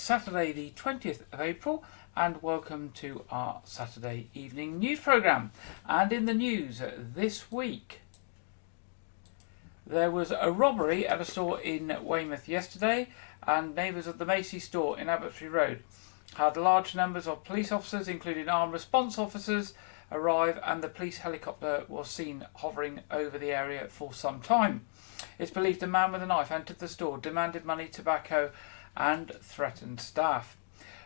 Saturday the 20th of April, and welcome to our Saturday evening news programme. And in the news this week, there was a robbery at a store in Weymouth yesterday, and neighbours of the Macy's store in Abbotsbury Road had large numbers of police officers, including armed response officers, arrive, and the police helicopter was seen hovering over the area for some time. It's believed a man with a knife entered the store, demanded money, tobacco and threatened staff.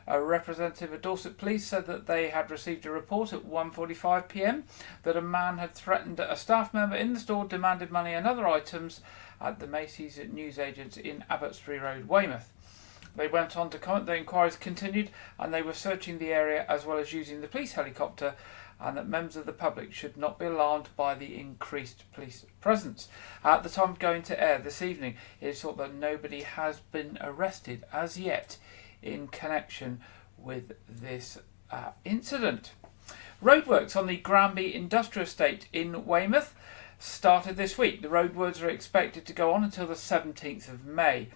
A representative of Dorset Police said that they had received a report at 1:45 p.m. that a man had threatened a staff member in the store, demanded money and other items at the Macy's newsagents in Abbotsbury Road, Weymouth. They went on to comment the inquiries continued and they were searching the area as well as using the police helicopter, and that members of the public should not be alarmed by the increased police presence. At the time of going to air this evening, it is thought that nobody has been arrested as yet in connection with this incident. Roadworks on the Granby Industrial Estate in Weymouth started this week. The roadworks are expected to go on until the 17th of May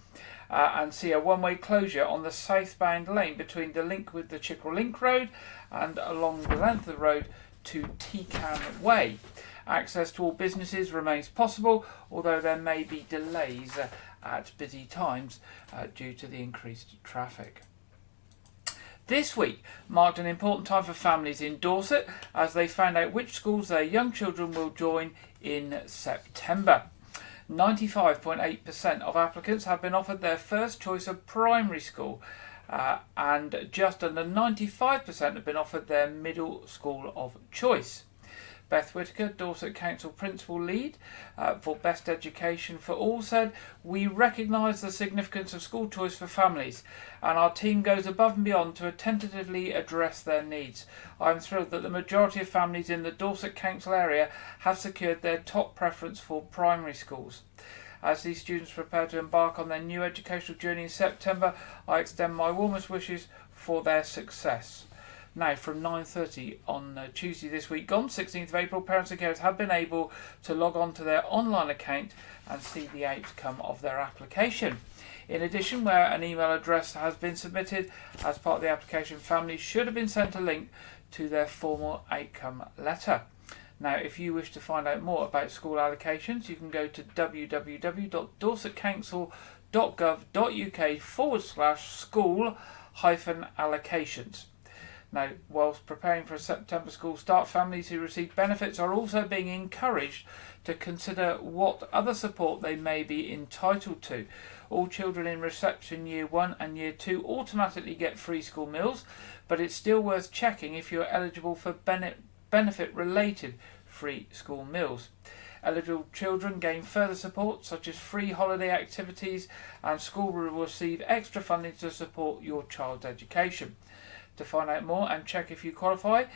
and see a one-way closure on the southbound lane between the link with the Chickerell Link Road and along the length of the road to Tecan Way. Access to all businesses remains possible, although there may be delays at busy times due to the increased traffic. This week marked an important time for families in Dorset as they found out which schools their young children will join in September. 95.8% of applicants have been offered their first choice of primary school, and just under 95% have been offered their middle school of choice. Beth Whitaker, Dorset Council Principal Lead for Best Education for All, said, "We recognise the significance of school choice for families, and our team goes above and beyond to attentively address their needs. I'm thrilled that the majority of families in the Dorset Council area have secured their top preference for primary schools. As these students prepare to embark on their new educational journey in September, I extend my warmest wishes for their success." Now, from 9:30 on Tuesday this week gone, 16th of April, parents and carers have been able to log on to their online account and see the outcome of their application. In addition, where an email address has been submitted as part of the application, families should have been sent a link to their formal outcome letter. Now, if you wish to find out more about school allocations, you can go to www.dorsetcouncil.gov.uk/school-allocations. Now, whilst preparing for a September school start, families who receive benefits are also being encouraged to consider what other support they may be entitled to. All children in reception year 1 and year 2 automatically get free school meals, but it's still worth checking if you're eligible for benefit-related free school meals. Eligible children gain further support such as free holiday activities, and school will receive extra funding to support your child's education. To find out more and check if you qualify,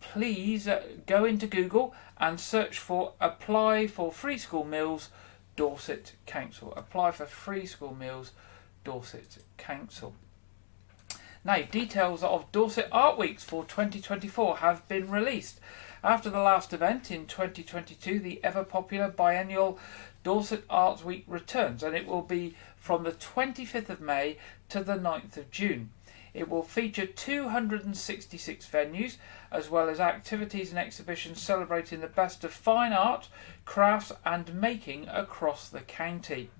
please go into Google and search for Apply for Free School Meals Dorset Council. Apply for Free School Meals Dorset Council. Now, details of Dorset Art Weeks for 2024 have been released. After the last event in 2022, the ever-popular biennial Dorset Arts Week returns, and it will be from the 25th of May to the 9th of June. It will feature 266 venues, as well as activities and exhibitions celebrating the best of fine art, crafts and making across the county.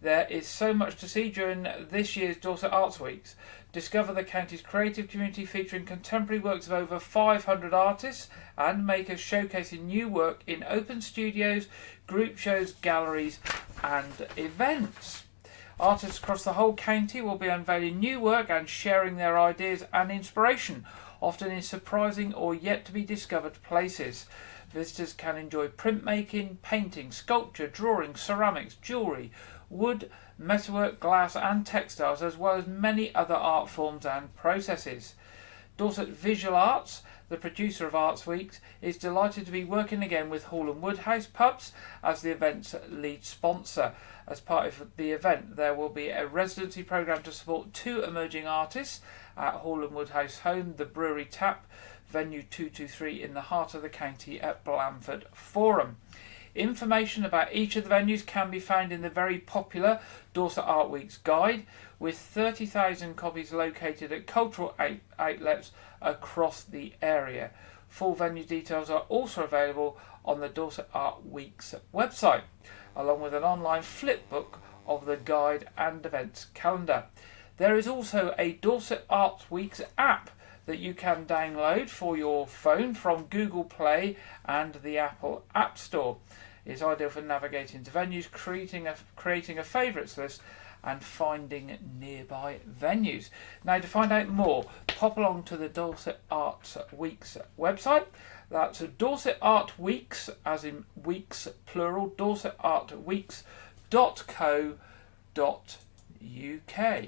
There is so much to see during this year's Dorset Arts Weeks. Discover the county's creative community featuring contemporary works of over 500 artists and makers showcasing new work in open studios, group shows, galleries and events. Artists across the whole county will be unveiling new work and sharing their ideas and inspiration, often in surprising or yet to be discovered places. Visitors can enjoy printmaking, painting, sculpture, drawing, ceramics, jewellery, wood, metalwork, glass and textiles, as well as many other art forms and processes. Dorset Visual Arts, the producer of Arts Weeks, is delighted to be working again with Hall and Woodhouse pubs as the event's lead sponsor. As part of the event, there will be a residency programme to support 2 emerging artists at Hall and Woodhouse Home, the Brewery Tap, venue 223 in the heart of the county at Blandford Forum. Information about each of the venues can be found in the very popular Dorset Art Week's guide, with 30,000 copies located at cultural outlets across the area. Full venue details are also available on the Dorset Art Week's website, along with an online flipbook of the guide and events calendar. There is also a Dorset Art Week's app that you can download for your phone from Google Play and the Apple App Store. It's ideal for navigating to venues, creating a favourites list and finding nearby venues. Now, to find out more, pop along to the Dorset Art Week's website. That's Dorset Art Weeks, as in weeks plural, dorsetartweeks.co.uk.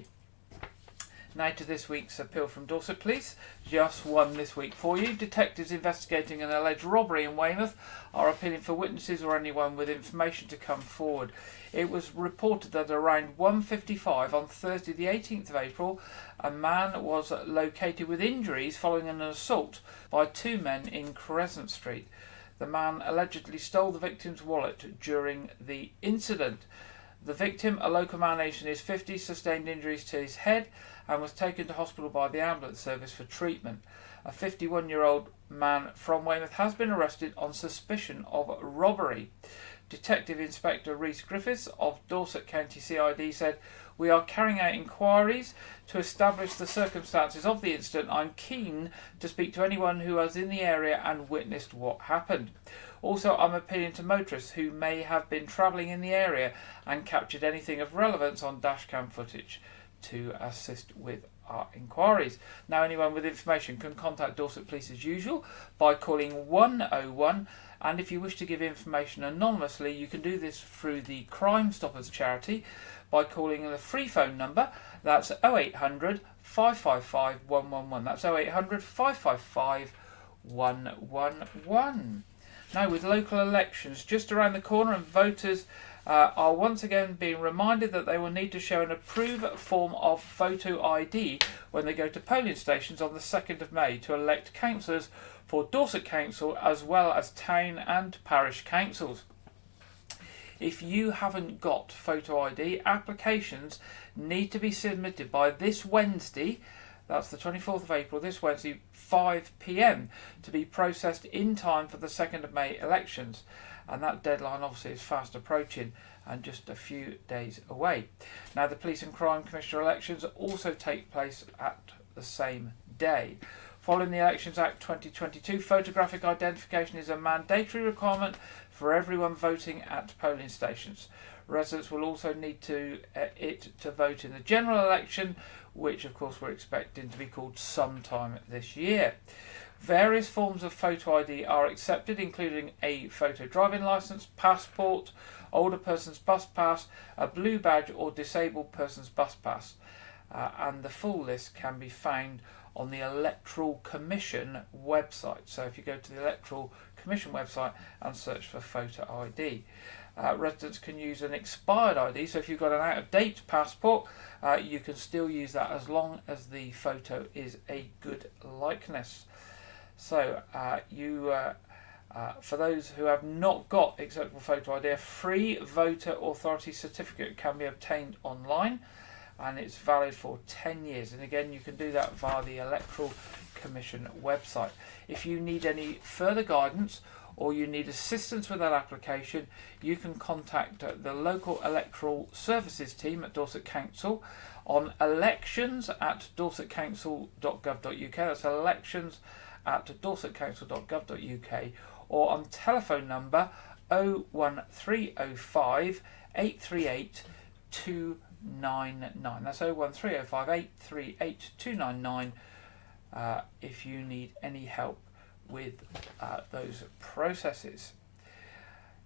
Now to this week's appeal from Dorset Police. Just one this week for you. Detectives investigating an alleged robbery in Weymouth are appealing for witnesses or anyone with information to come forward. It was reported that around 1:55 on Thursday the 18th of April, a man was located with injuries following an assault by two men in Crescent Street. The man allegedly stole the victim's wallet during the incident. The victim, a local man aged in his 50s, sustained injuries to his head and was taken to hospital by the ambulance service for treatment. A 51-year-old man from Weymouth has been arrested on suspicion of robbery. Detective Inspector Rhys Griffiths of Dorset County CID said, "We are carrying out inquiries to establish the circumstances of the incident. I'm keen to speak to anyone who was in the area and witnessed what happened. Also, I'm appealing to motorists who may have been travelling in the area and captured anything of relevance on dashcam footage to assist with our inquiries." Now, anyone with information can contact Dorset Police as usual by calling 101, and if you wish to give information anonymously, you can do this through the Crime Stoppers charity by calling the free phone number. That's 0800 555 111. That's 0800 555 111. Now, with local elections just around the corner, and voters are once again being reminded that they will need to show an approved form of photo ID when they go to polling stations on the 2nd of May to elect councillors for Dorset Council as well as town and parish councils. If you haven't got photo ID, applications need to be submitted by this Wednesday, that's the 24th of April, this Wednesday, 5 p.m, to be processed in time for the 2nd of May elections. And that deadline obviously is fast approaching and just a few days away. Now, the Police and Crime Commissioner elections also take place at the same day. Following the Elections Act 2022, photographic identification is a mandatory requirement for everyone voting at polling stations. Residents will also need to vote in the general election, which of course we're expecting to be called sometime this year. Various forms of photo ID are accepted, including a photo driving licence, passport, older person's bus pass, a blue badge or disabled person's bus pass. And the full list can be found on the Electoral Commission website. So if you go to the Electoral Commission website and search for photo ID. Residents can use an expired ID, so if you've got an out-of-date passport, you can still use that as long as the photo is a good likeness. So for those who have not got acceptable photo ID, a free voter authority certificate can be obtained online, and it's valid for 10 years. And again, you can do that via the Electoral Commission website. If you need any further guidance or you need assistance with that application, you can contact the local electoral services team at Dorset Council on elections@dorsetcouncil.gov.uk. That's elections@dorsetcouncil.gov.uk, or on telephone number 01305 838 299. That's 01305 838 299 if you need any help with those processes.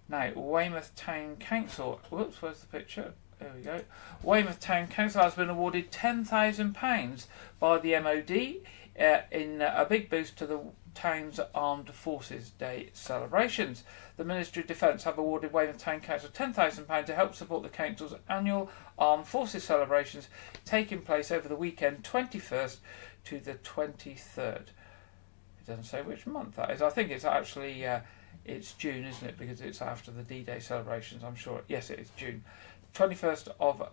Now, Weymouth Town Council, whoops, where's the picture? There we go. Weymouth Town Council has been awarded £10,000 by the MOD in a big boost to the town's Armed Forces Day celebrations. The Ministry of Defence have awarded Weymouth Town Council £10,000 to help support the council's annual Armed Forces celebrations taking place over the weekend 21st to the 23rd. It doesn't say which month that is. I think it's actually It's June, isn't it? Because it's after the D-Day celebrations, I'm sure. Yes, it is June. 21st of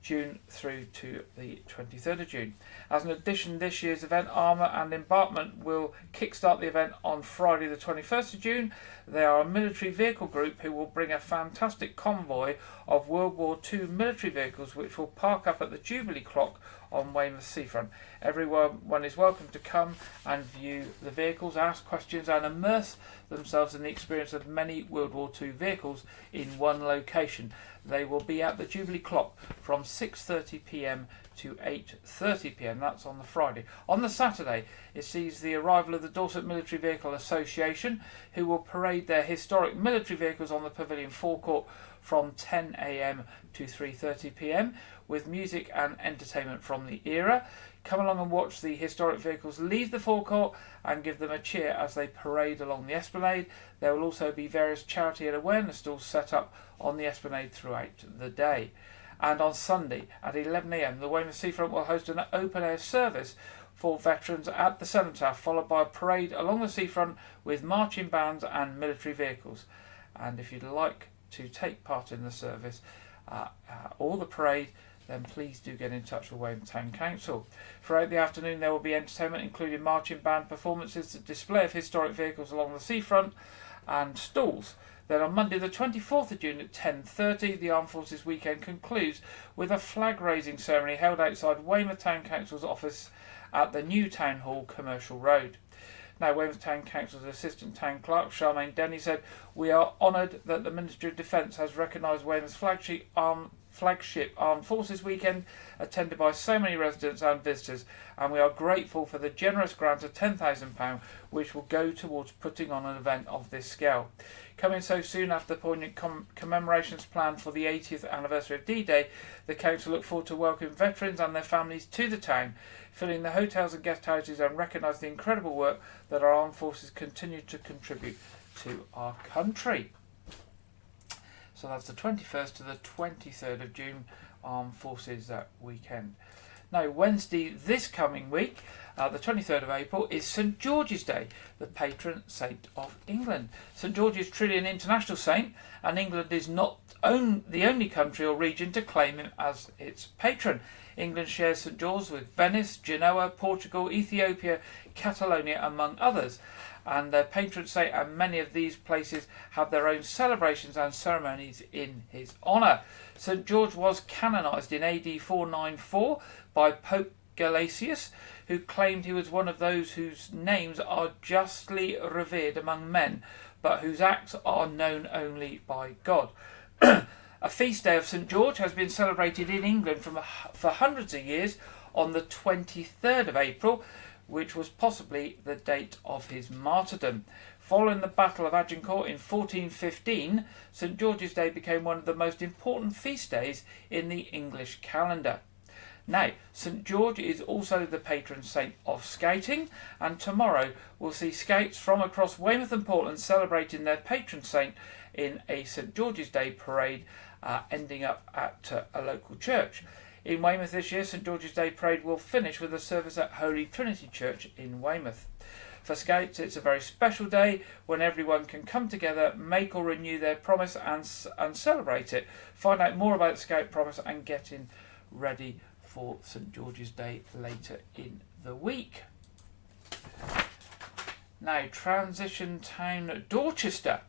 June through to the 23rd of June. As an addition, this year's event, Armour and Embarkment will kickstart the event on Friday the 21st of June. They are a military vehicle group who will bring a fantastic convoy of World War II military vehicles which will park up at the Jubilee Clock on Weymouth seafront. Everyone is welcome to come and view the vehicles, ask questions and immerse themselves in the experience of many World War II vehicles in one location. They will be at the Jubilee Clock from 6:30 p.m. to 8:30 p.m. That's on the Friday. On the Saturday, it sees the arrival of the Dorset Military Vehicle Association, who will parade their historic military vehicles on the Pavilion forecourt from 10 a.m. to 3:30 p.m. with music and entertainment from the era. Come along and watch the historic vehicles leave the forecourt and give them a cheer as they parade along the esplanade. There will also be various charity and awareness stalls set up on the esplanade throughout the day. And on Sunday at 11 a.m, the Weymouth Seafront will host an open-air service for veterans at the cenotaph, followed by a parade along the seafront with marching bands and military vehicles. And if you'd like to take part in the service or the parade, then please do get in touch with Weymouth Town Council. Throughout the afternoon there will be entertainment including marching band performances, a display of historic vehicles along the seafront and stalls. Then on Monday the 24th of June at 10:30 the Armed Forces Weekend concludes with a flag raising ceremony held outside Weymouth Town Council's office at the new Town Hall, Commercial Road. Now, Weymouth Town Council's Assistant Town Clerk, Charmaine Denny, said, "We are honoured that the Ministry of Defence has recognised Weymouth's flagship Armed Forces Weekend, attended by so many residents and visitors, and we are grateful for the generous grant of £10,000, which will go towards putting on an event of this scale." Coming so soon after the poignant commemorations planned for the 80th anniversary of D-Day, the Council look forward to welcoming veterans and their families to the town, filling the hotels and guest houses, and recognise the incredible work that our armed forces continue to contribute to our country. So that's the 21st to the 23rd of June, Armed Forces Weekend. Now, Wednesday this coming week, the 23rd of April, is St George's Day, the patron saint of England. St George is truly an international saint, and England is not the only country or region to claim him as its patron. England shares St George with Venice, Genoa, Portugal, Ethiopia, Catalonia, among others. And their patron saint, and many of these places have their own celebrations and ceremonies in his honour. St George was canonised in AD 494 by Pope Gelasius, who claimed he was one of those whose names are justly revered among men, but whose acts are known only by God. A feast day of St George has been celebrated in England for hundreds of years on the 23rd of April, which was possibly the date of his martyrdom. Following the Battle of Agincourt in 1415, St George's Day became one of the most important feast days in the English calendar. Now, St George is also the patron saint of scouting, and tomorrow we'll see scouts from across Weymouth and Portland celebrating their patron saint in a St George's Day parade ending up at a local church. In Weymouth this year, St George's Day parade will finish with a service at Holy Trinity Church in Weymouth. For Scouts, it's a very special day when everyone can come together, make or renew their promise and celebrate it. Find out more about the Scout Promise and getting ready for St George's Day later in the week. Now, Transition Town Dorchester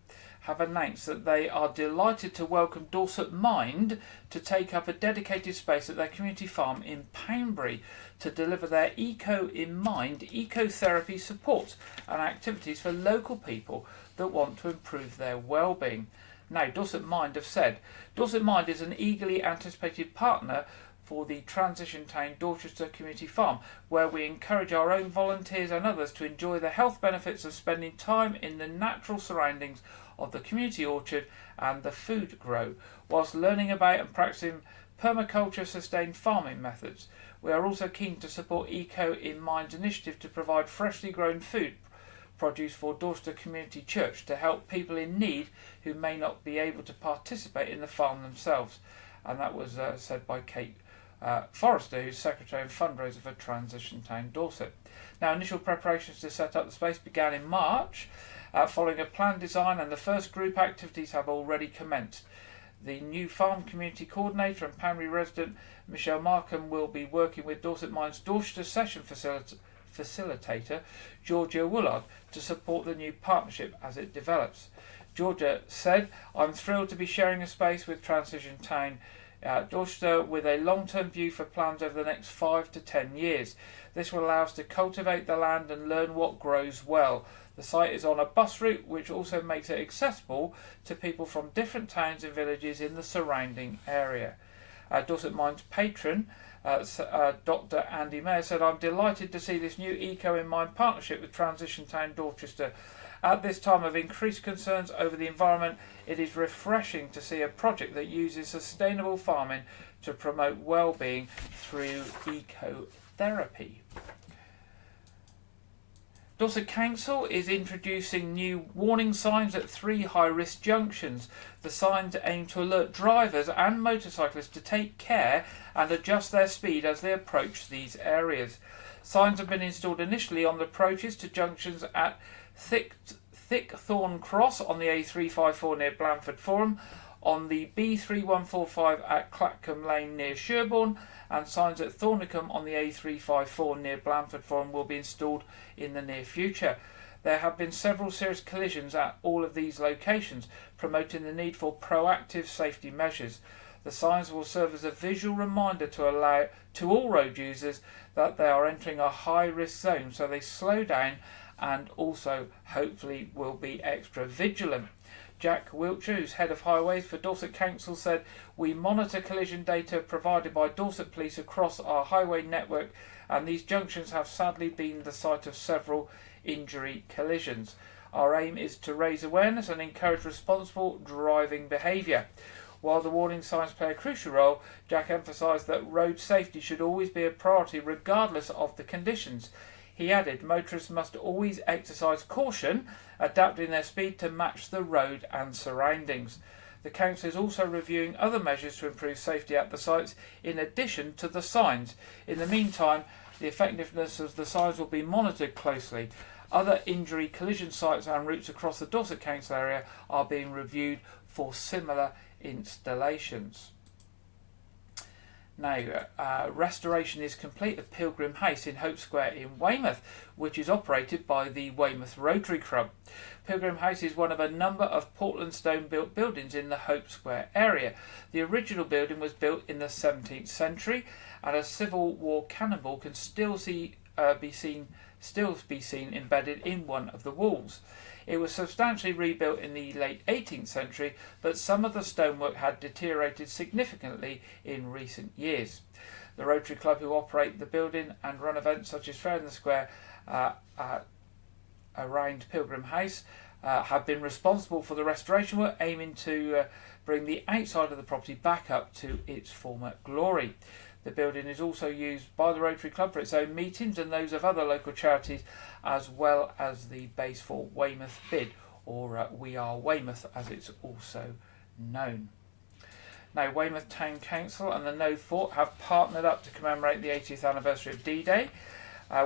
have announced that they are delighted to welcome Dorset Mind to take up a dedicated space at their community farm in Poundbury to deliver their Eco in Mind ecotherapy support and activities for local people that want to improve their well-being. Now, Dorset Mind have said, Dorset Mind is an eagerly anticipated partner for the Transition Town Dorchester Community Farm, where we encourage our own volunteers and others to enjoy the health benefits of spending time in the natural surroundings of the community orchard and the food grow, whilst learning about and practicing permaculture sustained farming methods. We are also keen to support Eco in Mind's initiative to provide freshly grown food produce for Dorchester Community Church to help people in need who may not be able to participate in the farm themselves. And that was said by Kate Forrester, who's Secretary and Fundraiser for Transition Town Dorset. Now, initial preparations to set up the space began in March, following a planned design, and the first group activities have already commenced. The new farm community coordinator and Panmure resident Michelle Markham will be working with Dorset Mines Dorchester session facilitator Georgia Woolard to support the new partnership as it develops. Georgia said, "I'm thrilled to be sharing a space with Transition Town Dorchester with a long-term view for plans over the next 5 to 10 years. This will allow us to cultivate the land and learn what grows well. The site is on a bus route which also makes it accessible to people from different towns and villages in the surrounding area." Dorset Mines patron Dr. Andy Mayer said, "I'm delighted to see this new Eco in Mind partnership with Transition Town Dorchester. At this time of increased concerns over the environment, it is refreshing to see a project that uses sustainable farming to promote well-being through ecotherapy." Dorset Council is introducing new warning signs at 3 high-risk junctions. The signs aim to alert drivers and motorcyclists to take care and adjust their speed as they approach these areas. Signs have been installed initially on the approaches to junctions at Thickthorn Cross on the A354 near Blandford Forum, on the B3145 at Clackham Lane near Sherborne, and signs at Thornicombe on the A354 near Blandford Forum will be installed in the near future. There have been several serious collisions at all of these locations, promoting the need for proactive safety measures. The signs will serve as a visual reminder to allow to all road users that they are entering a high-risk zone, so they slow down and also hopefully will be extra vigilant. Jack Wiltshire, who's head of highways for Dorset Council, said, "We monitor collision data provided by Dorset Police across our highway network, and these junctions have sadly been the site of several injury collisions. Our aim is to raise awareness and encourage responsible driving behaviour." While the warning signs play a crucial role, Jack emphasised that road safety should always be a priority regardless of the conditions. He added, "Motorists must always exercise caution, adapting their speed to match the road and surroundings." The council is also reviewing other measures to improve safety at the sites in addition to the signs. In the meantime, the effectiveness of the signs will be monitored closely. Other injury collision sites and routes across the Dorset Council area are being reviewed for similar installations. Now, restoration is complete of Pilgrim House in Hope Square in Weymouth, which is operated by the Weymouth Rotary Club. Pilgrim House is one of a number of Portland stone-built buildings in the Hope Square area. The original building was built in the 17th century, and a Civil War cannonball can still be seen embedded in one of the walls. It was substantially rebuilt in the late 18th century, but some of the stonework had deteriorated significantly in recent years. The Rotary Club, who operate the building and run events such as Fair in the Square around Pilgrim House, have been responsible for the restoration work, aiming to bring the outside of the property back up to its former glory. The building is also used by the Rotary Club for its own meetings and those of other local charities, as well as the base for Weymouth Bid, or We Are Weymouth as it's also known. Now, Weymouth Town Council and the No Fort have partnered up to commemorate the 80th anniversary of D-Day.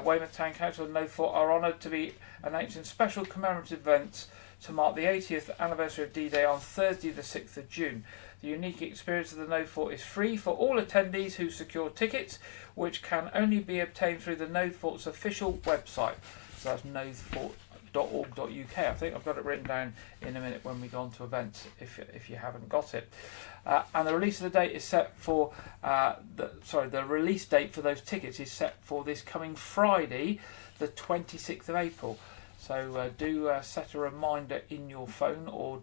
Weymouth Town Council and No Fort are honoured to be announcing special commemorative events to mark the 80th anniversary of D-Day on Thursday the 6th of June. The unique experience of the No Fort is free for all attendees who secure tickets, which can only be obtained through the No Fort's official website. So that's nofort.org.uk. I think I've got it written down in a minute when we go on to events, if you haven't got it. And the release of the date is set for the release date for those tickets is set for this coming Friday, the 26th of April. So do set a reminder in your phone, or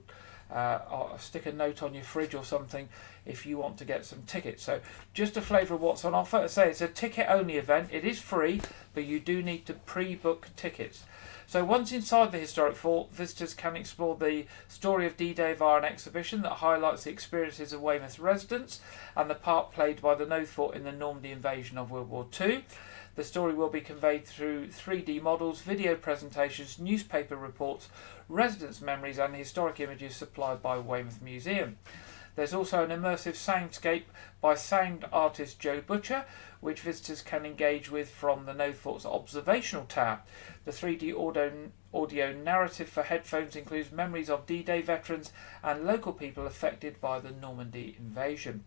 stick a note on your fridge or something if you want to get some tickets. So just a flavour of what's on offer. I say it's a ticket-only event. It is free, but you do need to pre-book tickets. So once inside the historic fort, visitors can explore the story of D-Day via an exhibition that highlights the experiences of Weymouth residents and the part played by the No Fort in the Normandy invasion of World War II. The story will be conveyed through 3D models, video presentations, newspaper reports, residents' memories and historic images supplied by Weymouth Museum. There's also an immersive soundscape by sound artist Joe Butcher, which visitors can engage with from the Knowth Fort's observational tower. The 3D audio narrative for headphones includes memories of D-Day veterans and local people affected by the Normandy invasion.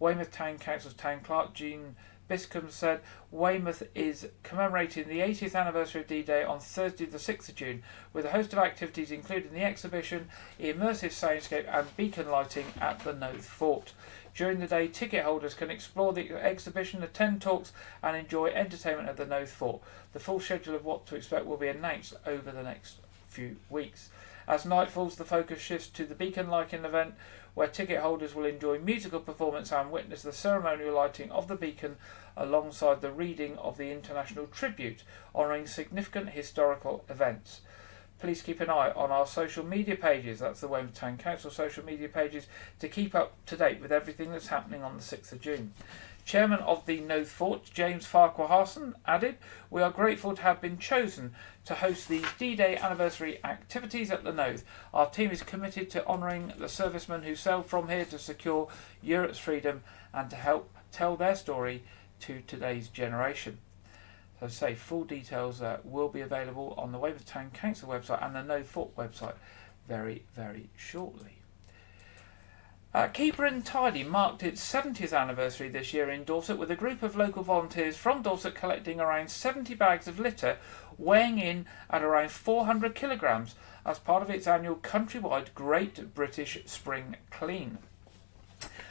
Weymouth Town Council's Town Clerk Jean Biscombe said Weymouth is commemorating the 80th anniversary of D-Day on Thursday the 6th of June with a host of activities including the exhibition, immersive soundscape and beacon lighting at the Knowth Fort. During the day, ticket holders can explore the exhibition, attend talks and enjoy entertainment at the Knowth Fort. The full schedule of what to expect will be announced over the next few weeks. As night falls, the focus shifts to the beacon lighting event, where ticket holders will enjoy musical performance and witness the ceremonial lighting of the beacon alongside the reading of the International Tribute, honouring significant historical events. Please keep an eye on our social media pages, that's the Weymouth Town Council social media pages, to keep up to date with everything that's happening on the 6th of June. Chairman of the Knowth Fort, James Farquhar-Harson, added, "We are grateful to have been chosen to host these D-Day anniversary activities at the Knowth. Our team is committed to honouring the servicemen who sailed from here to secure Europe's freedom and to help tell their story to today's generation." So say full details will be available on the Weymouth Town Council website and the Knowth Fort website very, very shortly. Keep Britain Tidy marked its 70th anniversary this year in Dorset with a group of local volunteers from Dorset collecting around 70 bags of litter weighing in at around 400 kilograms as part of its annual countrywide Great British Spring Clean.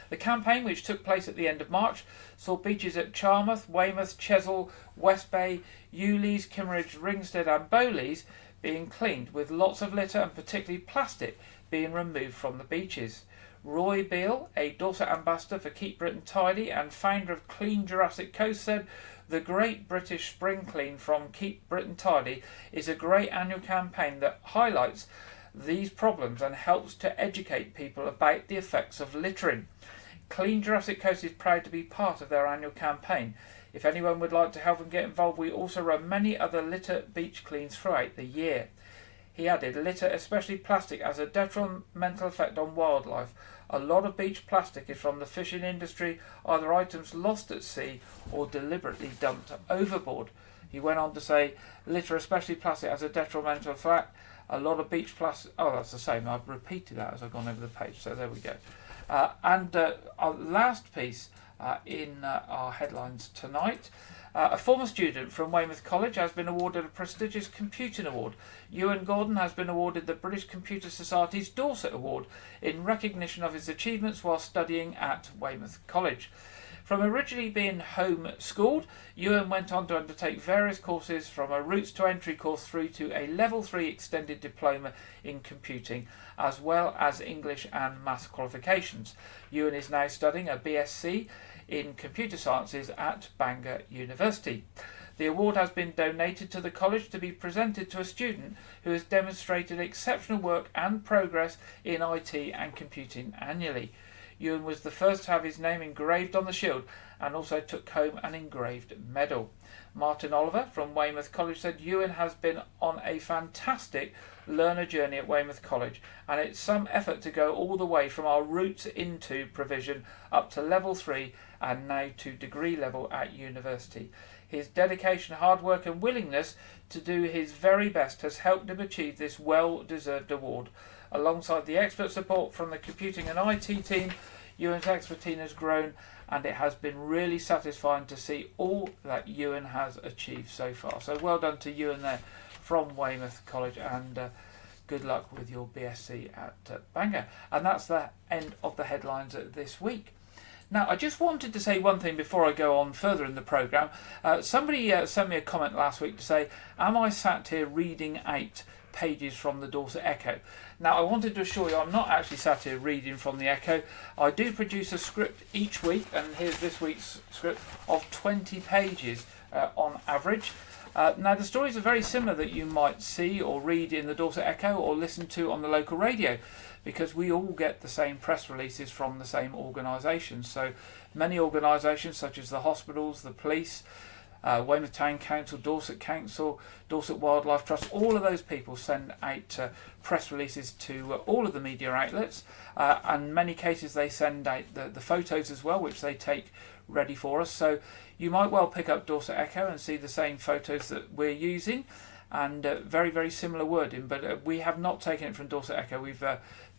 The campaign, which took place at the end of March, saw beaches at Charmouth, Weymouth, Chesil, West Bay, Ewelease, Kimmeridge, Ringstead and Bowleys being cleaned, with lots of litter and particularly plastic being removed from the beaches. Roy Beale, a Dorset ambassador for Keep Britain Tidy and founder of Clean Jurassic Coast, said, "The Great British Spring Clean from Keep Britain Tidy is a great annual campaign that highlights these problems and helps to educate people about the effects of littering. Clean Jurassic Coast is proud to be part of their annual campaign. If anyone would like to help and get involved, we also run many other litter beach cleans throughout the year." He added, "Litter, especially plastic, has a detrimental effect on wildlife. A lot of beach plastic is from the fishing industry, either items lost at sea or deliberately dumped overboard." He went on to say, "Litter, especially plastic, has a detrimental effect. A lot of beach plastic..." Oh, that's the same. I've repeated that as I've gone over the page, so there we go. Our last piece in our headlines tonight. A former student from Weymouth College has been awarded a prestigious computing award. Ewan Gordon has been awarded the British Computer Society's Dorset Award in recognition of his achievements while studying at Weymouth College. From originally being home-schooled, Ewan went on to undertake various courses from a Routes to Entry course through to a Level 3 extended diploma in computing, as well as English and Maths qualifications. Ewan is now studying a BSc in Computer Sciences at Bangor University. The award has been donated to the college to be presented to a student who has demonstrated exceptional work and progress in IT and computing annually. Ewan was the first to have his name engraved on the shield and also took home an engraved medal. Martin Oliver from Weymouth College said Ewan has been on a fantastic learner journey at Weymouth College, and it's some effort to go all the way from our roots into provision up to level 3 and now to degree level at university. His dedication, hard work and willingness to do his very best has helped him achieve this well-deserved award. Alongside the expert support from the computing and IT team, Ewan's expertise has grown, and it has been really satisfying to see all that Ewan has achieved so far. So well done to Ewan there from Weymouth College, and good luck with your BSc at Bangor. And that's the end of the headlines this week. Now, I just wanted to say one thing before I go on further in the programme. Somebody sent me a comment last week to say, am I sat here reading out pages from the Dorset Echo? Now, I wanted to assure you I'm not actually sat here reading from the Echo. I do produce a script each week, and here's this week's script of 20 pages on average. Now, the stories are very similar that you might see or read in the Dorset Echo or listen to on the local radio, because we all get the same press releases from the same organisations. So many organisations such as the hospitals, the police, Weymouth Town Council, Dorset Council, Dorset Wildlife Trust, all of those people send out press releases to all of the media outlets, and in many cases they send out the photos as well, which they take ready for us. So you might well pick up Dorset Echo and see the same photos that we're using, and very, very similar wording, but we have not taken it from Dorset Echo. We've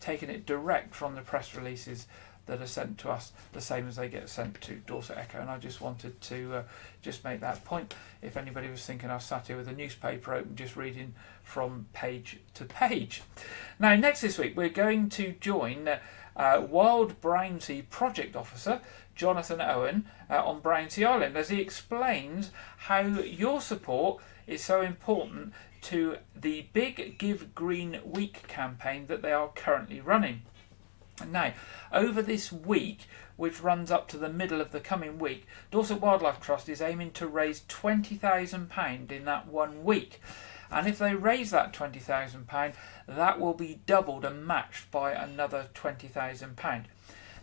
taken it direct from the press releases that are sent to us, the same as they get sent to Dorset Echo. And I just wanted to just make that point. If anybody was thinking I sat here with a newspaper open just reading from page to page. Now, next this week, we're going to join Wild Brownsea Project Officer Jonathan Owen on Brownsea Island, as he explains how your support is so important to the Big Give Green Week campaign that they are currently running. Now, over this week, which runs up to the middle of the coming week, Dorset Wildlife Trust is aiming to raise £20,000 in that 1 week. And if they raise that £20,000, that will be doubled and matched by another £20,000.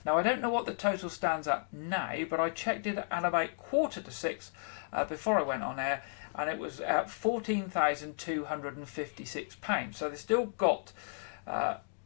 Now, I don't know what the total stands at now, but I checked it at about 5:45 before I went on air, and it was at £14,256. So they've still got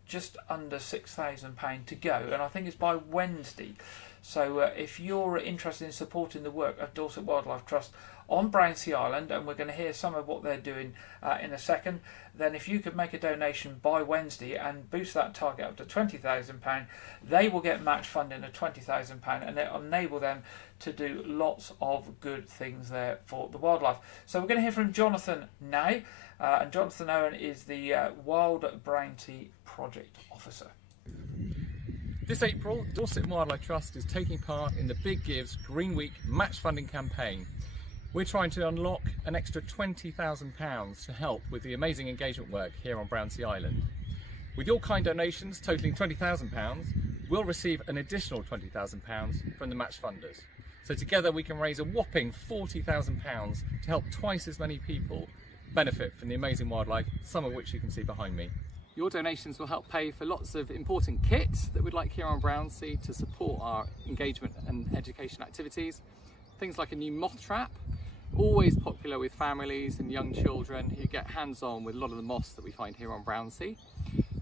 just under £6,000 to go, and I think it's by Wednesday. So if you're interested in supporting the work of Dorset Wildlife Trust on Brownsea Island, and we're going to hear some of what they're doing in a second, then if you could make a donation by Wednesday and boost that target up to £20,000, they will get match funding of £20,000, and it'll enable them to do lots of good things there for the wildlife. So we're going to hear from Jonathan now, and Jonathan Owen is the Wild Brownsea Project Officer. This April, Dorset Wildlife Trust is taking part in the Big Gives Green Week match funding campaign. We're trying to unlock an extra £20,000 to help with the amazing engagement work here on Brownsea Island. With your kind donations totalling £20,000, we'll receive an additional £20,000 from the match funders. So together we can raise a whopping £40,000 to help twice as many people benefit from the amazing wildlife, some of which you can see behind me. Your donations will help pay for lots of important kits that we'd like here on Brownsea to support our engagement and education activities. Things like a new moth trap, always popular with families and young children who get hands-on with a lot of the moths that we find here on Brownsea.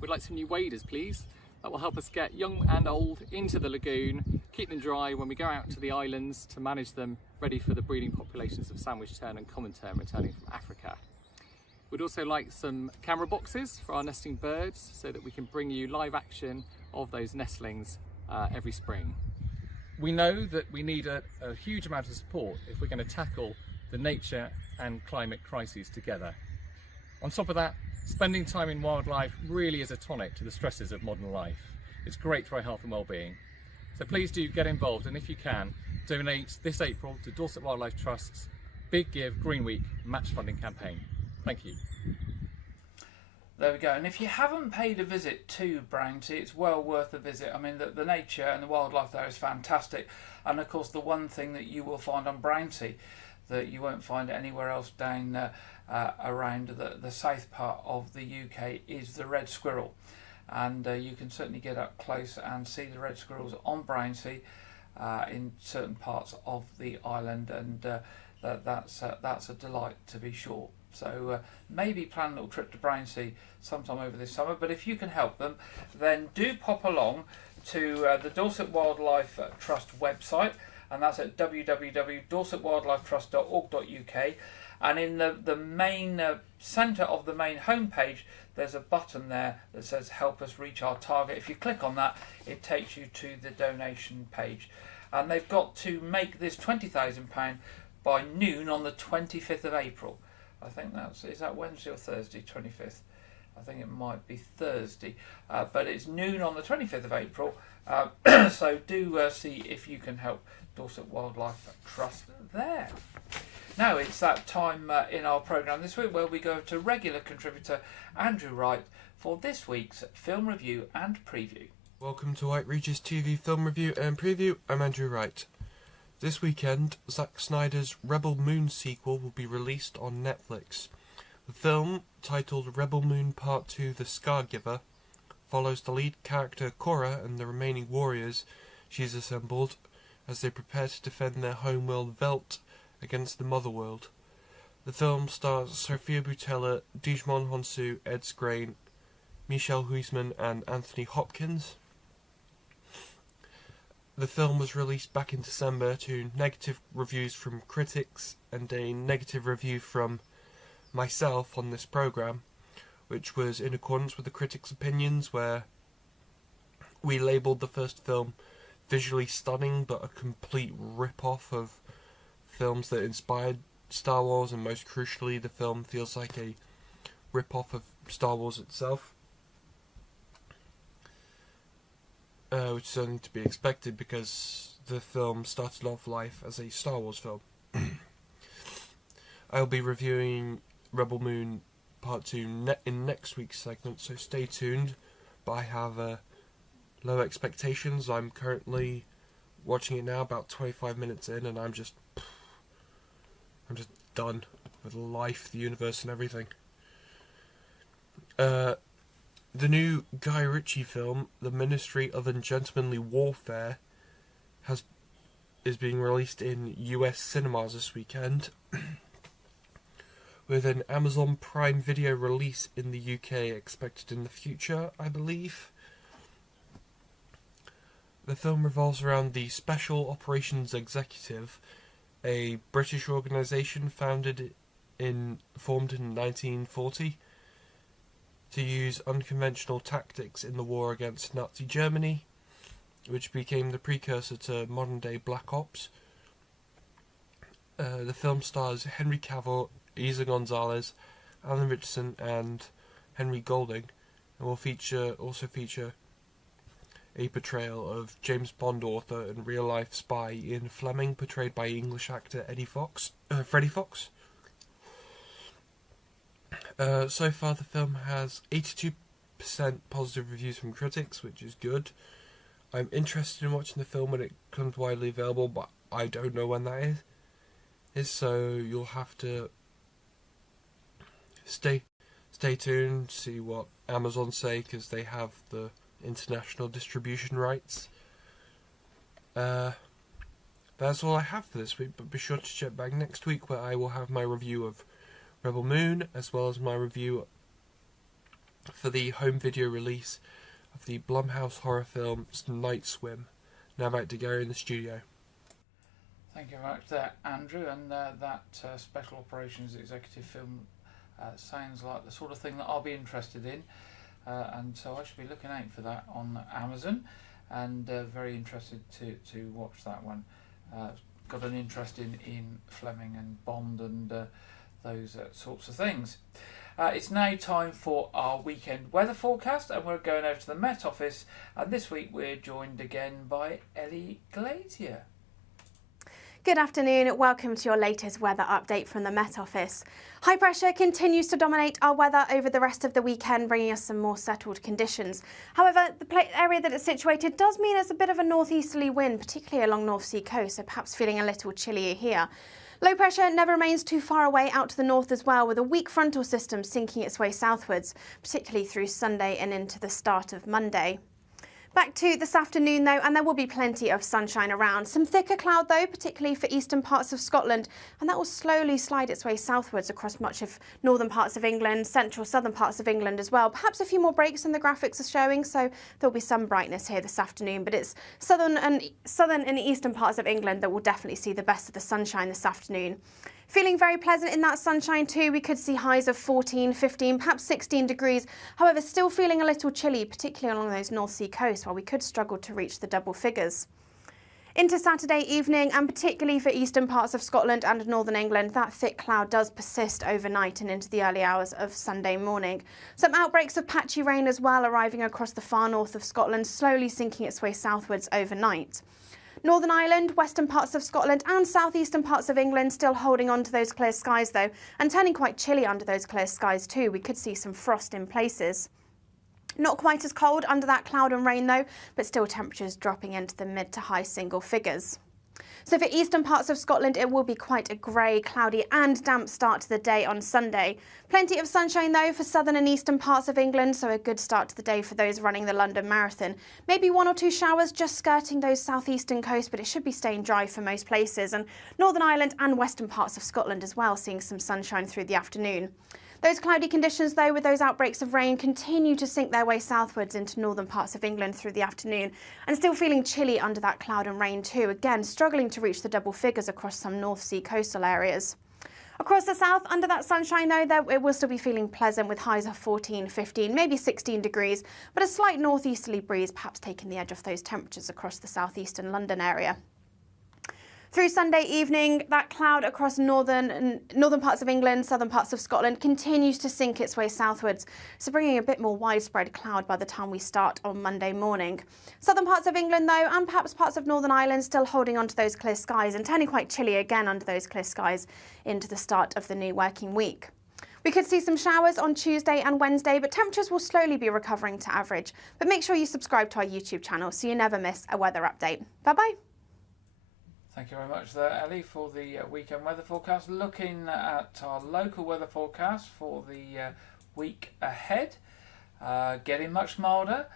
We'd like some new waders, please. That will help us get young and old into the lagoon, keep them dry when we go out to the islands to manage them, ready for the breeding populations of sandwich tern and common tern returning from Africa. We'd also like some camera boxes for our nesting birds so that we can bring you live action of those nestlings every spring. We know that we need a huge amount of support if we're going to tackle the nature and climate crises together. On top of that, spending time in wildlife really is a tonic to the stresses of modern life. It's great for our health and well-being. So please do get involved, and if you can, donate this April to Dorset Wildlife Trust's Big Give Green Week match funding campaign. Thank you. There we go. And if you haven't paid a visit to Brownsea, it's well worth a visit. I mean, the nature and the wildlife there is fantastic. And of course, the one thing that you will find on Brownsea that you won't find anywhere else down around the south part of the UK is the red squirrel. And you can certainly get up close and see the red squirrels on Brownsea in certain parts of the island, and that's a delight, to be sure. So maybe plan a little trip to Brownsea sometime over this summer, but if you can help them, then do pop along to the Dorset Wildlife Trust website, and that's at www.dorsetwildlifetrust.org.uk, and in the main centre of the main homepage there's a button there that says help us reach our target. If you click on that, it takes you to the donation page, and they've got to make this £20,000 by noon on the 25th of April. I think is that Wednesday or Thursday, 25th? I think it might be Thursday, but it's noon on the 25th of April, so do see if you can help Dorset Wildlife Trust there. Now it's that time in our programme this week where we go to regular contributor Andrew Wright for this week's film review and preview. Welcome to White Regis TV film review and preview. I'm Andrew Wright. This weekend, Zack Snyder's Rebel Moon sequel will be released on Netflix. The film, titled Rebel Moon Part 2 The Scargiver, follows the lead character Korra and the remaining warriors she's assembled as they prepare to defend their homeworld Velt against the Motherworld. The film stars Sophia Boutella, Djimon Hounsou, Ed Skrein, Michelle Huisman and Anthony Hopkins. The film was released back in December to negative reviews from critics and a negative review from myself on this programme, which was in accordance with the critics' opinions, where we labelled the first film visually stunning but a complete rip-off of films that inspired Star Wars, and most crucially the film feels like a rip-off of Star Wars itself. Which is only to be expected because the film started off life as a Star Wars film. I'll be reviewing Rebel Moon Part 2 in next week's segment, so stay tuned. But I have low expectations. I'm currently watching it now, about 25 minutes in, and I'm just done with life, the universe, and everything. The new Guy Ritchie film, The Ministry of Ungentlemanly Warfare, is being released in US cinemas this weekend, with an Amazon Prime Video release in the UK expected in the future, I believe. The film revolves around the Special Operations Executive, a British organisation formed in 1940 to use unconventional tactics in the war against Nazi Germany, which became the precursor to modern-day Black Ops. The film stars Henry Cavill, Isa Gonzalez, Alan Richardson, and Henry Golding, and will also feature a portrayal of James Bond author and real-life spy Ian Fleming, portrayed by English actor Freddie Fox. So far the film has 82% positive reviews from critics, which is good. I'm interested in watching the film when it becomes widely available, but I don't know when that is, so you'll have to stay tuned, see what Amazon say, because they have the international distribution rights. That's all I have for this week, but be sure to check back next week, where I will have my review of Rebel Moon, as well as my review for the home video release of the Blumhouse horror film Night Swim. Now back to Gary in the studio. Thank you very much there, Andrew, and that Special Operations Executive film sounds like the sort of thing that I'll be interested in, and so I should be looking out for that on Amazon, and very interested to watch that one. Got an interest in Fleming and Bond and those sorts of things. It's now time for our weekend weather forecast, and we're going over to the Met Office, and this week we're joined again by Ellie Glazier. Good afternoon, welcome to your latest weather update from the Met Office. High pressure continues to dominate our weather over the rest of the weekend, bringing us some more settled conditions. However, the area that it's situated does mean it's a bit of a northeasterly wind, particularly along North Sea coast, so perhaps feeling a little chillier here. Low pressure never remains too far away out to the north as well, with a weak frontal system sinking its way southwards, particularly through Sunday and into the start of Monday. Back to this afternoon though, and there will be plenty of sunshine around. Some thicker cloud though, particularly for eastern parts of Scotland, and that will slowly slide its way southwards across much of northern parts of England, central southern parts of England as well. Perhaps a few more breaks than the graphics are showing, so there'll be some brightness here this afternoon, but it's southern and eastern parts of England that will definitely see the best of the sunshine this afternoon. Feeling very pleasant in that sunshine too. We could see highs of 14, 15, perhaps 16 degrees. However, still feeling a little chilly, particularly along those North Sea coasts, while we could struggle to reach the double figures. Into Saturday evening, and particularly for eastern parts of Scotland and northern England, that thick cloud does persist overnight and into the early hours of Sunday morning. Some outbreaks of patchy rain as well, arriving across the far north of Scotland, slowly sinking its way southwards overnight. Northern Ireland, western parts of Scotland and southeastern parts of England still holding on to those clear skies though, and turning quite chilly under those clear skies too. We could see some frost in places. Not quite as cold under that cloud and rain though, but still temperatures dropping into the mid to high single figures. So for eastern parts of Scotland, it will be quite a grey, cloudy and damp start to the day on Sunday. Plenty of sunshine though for southern and eastern parts of England, so a good start to the day for those running the London Marathon. Maybe one or two showers just skirting those southeastern coasts, but it should be staying dry for most places, and Northern Ireland and western parts of Scotland as well, seeing some sunshine through the afternoon. Those cloudy conditions, though, with those outbreaks of rain, continue to sink their way southwards into northern parts of England through the afternoon, and still feeling chilly under that cloud and rain too, again struggling to reach the double figures across some North Sea coastal areas. Across the south, under that sunshine though, it will still be feeling pleasant with highs of 14, 15, maybe 16 degrees, but a slight northeasterly breeze perhaps taking the edge off those temperatures across the southeastern London area. Through Sunday evening, that cloud across northern parts of England, southern parts of Scotland continues to sink its way southwards, so bringing a bit more widespread cloud by the time we start on Monday morning. Southern parts of England though, and perhaps parts of Northern Ireland, still holding on to those clear skies and turning quite chilly again under those clear skies into the start of the new working week. We could see some showers on Tuesday and Wednesday, but temperatures will slowly be recovering to average. But make sure you subscribe to our YouTube channel so you never miss a weather update. Bye-bye. Thank you very much there, Ellie, for the weekend weather forecast. Looking at our local weather forecast for the week ahead, getting much milder,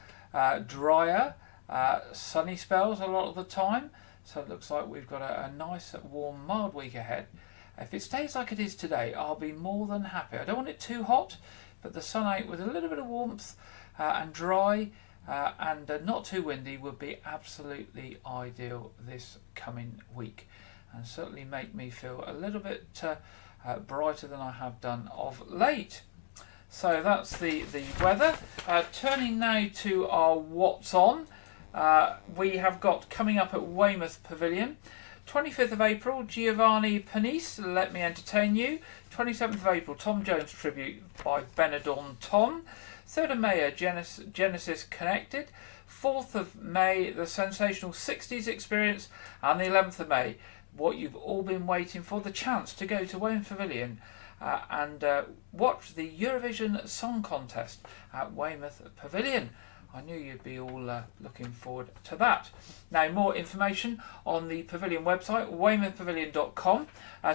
drier, sunny spells a lot of the time. So it looks like we've got a nice, warm, mild week ahead. If it stays like it is today, I'll be more than happy. I don't want it too hot, but the sun out with a little bit of warmth and dry, and not too windy would be absolutely ideal this coming week, and certainly make me feel a little bit brighter than I have done of late. So that's the weather. Turning now to our What's On. We have got coming up at Weymouth Pavilion, 25th of April, Giovanni Panisse, Let Me Entertain You. 27th of April, Tom Jones Tribute by Benidorm Tom. 3rd of May, Genesis Connected. 4th of May, the Sensational 60s Experience. And the 11th of May, what you've all been waiting for, the chance to go to Weymouth Pavilion and watch the Eurovision Song Contest at Weymouth Pavilion. I knew you'd be all looking forward to that. Now, more information on the Pavilion website, weymouthpavilion.com.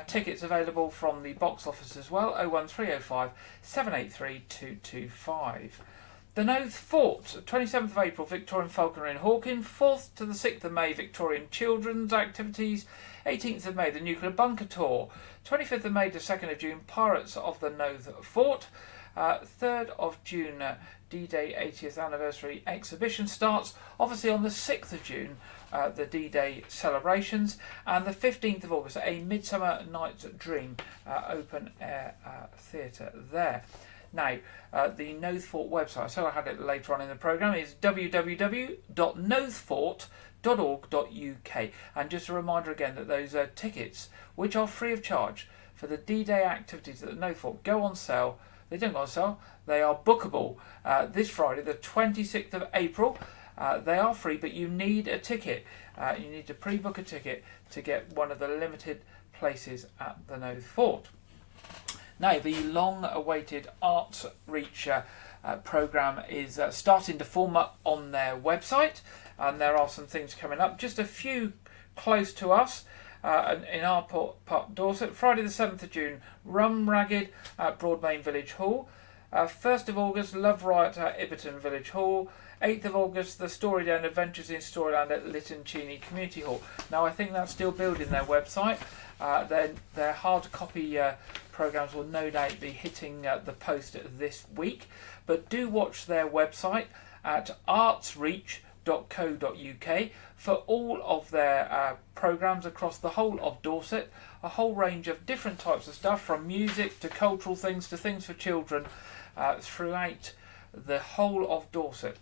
Tickets available from the box office as well, 01305 783 225. The Knowth Fort, 27th of April, Victorian Falconry in Hawkin. 4th to the 6th of May, Victorian Children's Activities. 18th of May, the Nuclear Bunker Tour. 25th of May to 2nd of June, Pirates of the Knowth Fort. 3rd of June, D-Day 80th Anniversary Exhibition starts. Obviously on the 6th of June, the D-Day celebrations. And the 15th of August, A Midsummer Night's Dream open air theatre there. Now, the Knowth Fort website, so I had it later on in the programme, is www.knowthfort.org.uk. And just a reminder again that those tickets, which are free of charge for the D-Day activities at the Knowth Fort, go on sale. They don't go on sale, they are bookable this Friday, the 26th of April. They are free, but you need a ticket. You need to pre-book a ticket to get one of the limited places at the Knowth Fort. Now, the long-awaited Arts Reach programme is starting to form up on their website, and there are some things coming up. Just a few close to us. In our part Dorset, Friday the 7th of June, Rum Ragged at Broadmain Village Hall. 1st of August, Love Riot at Ibberton Village Hall. 8th of August, the Storyland Adventures in Storyland at Lytton Cheney Community Hall. Now, I think that's still building their website. Their hard copy programmes will no doubt be hitting the post this week. But do watch their website at artsreach.co.uk for all of their programmes across the whole of Dorset. A whole range of different types of stuff, from music to cultural things to things for children, throughout the whole of Dorset.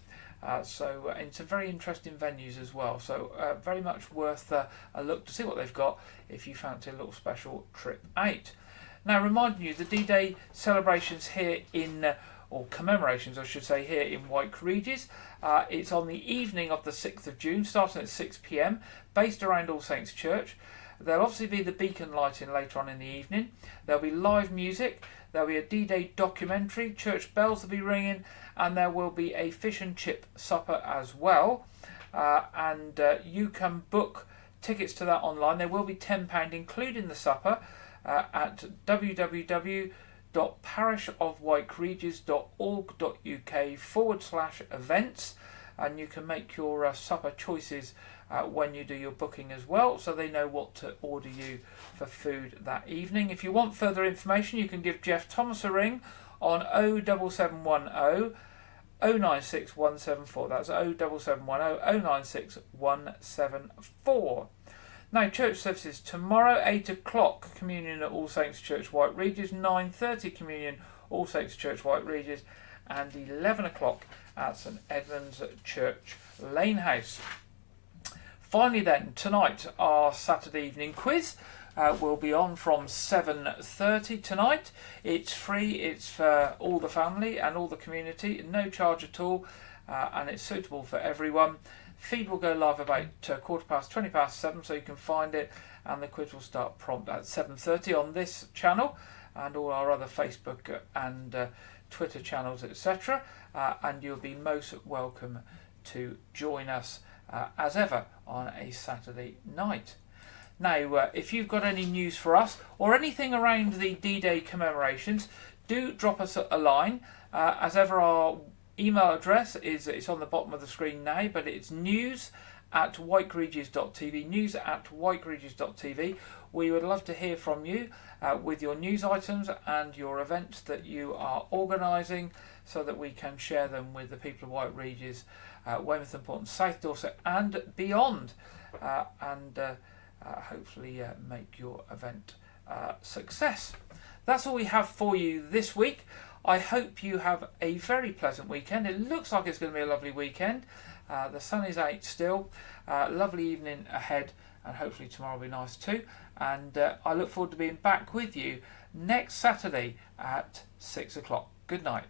So into very interesting venues as well. So very much worth a look to see what they've got if you fancy a little special trip out. Now, reminding you, the D-Day celebrations here or commemorations I should say, here in White Regis. It's on the evening of the 6th of June, starting at 6 p.m, based around All Saints Church. There'll obviously be the beacon lighting later on in the evening. There'll be live music. There'll be a D-Day documentary. Church bells will be ringing. And there will be a fish and chip supper as well. And you can book tickets to that online. There will be £10, including the supper, at www.parishofwhiteregis.org.uk/events. And you can make your supper choices when you do your booking as well, so they know what to order you for food that evening. If you want further information, you can give Jeff Thomas a ring on 07710 096 174. That's 07710 096 174. Now, church services tomorrow, 8 o'clock, communion at All Saints Church, White Regis, 9:30 communion, All Saints Church, White Regis, and 11 o'clock at St Edmund's Church, Lane House. Finally then, tonight, our Saturday evening quiz will be on from 7:30 tonight. It's free, it's for all the family and all the community, no charge at all, and it's suitable for everyone. Feed will go live about 7:15, so you can find it, and the quiz will start prompt at 7:30 on this channel and all our other Facebook and Twitter channels, etc. And you'll be most welcome to join us as ever on a Saturday night. Now, if you've got any news for us or anything around the D-Day commemorations, do drop us a line. As ever, our email address it's on the bottom of the screen now, but it's news@whiteregis.tv, news@whiteregis.tv. We would love to hear from you with your news items and your events that you are organising, so that we can share them with the people of White Regis, Weymouth and Porton, South Dorset and beyond, and hopefully make your event a success. That's all we have for you this week. I hope you have a very pleasant weekend. It looks like it's going to be a lovely weekend. The sun is out still. Lovely evening ahead, and hopefully tomorrow will be nice too. And I look forward to being back with you next Saturday at 6 o'clock. Good night.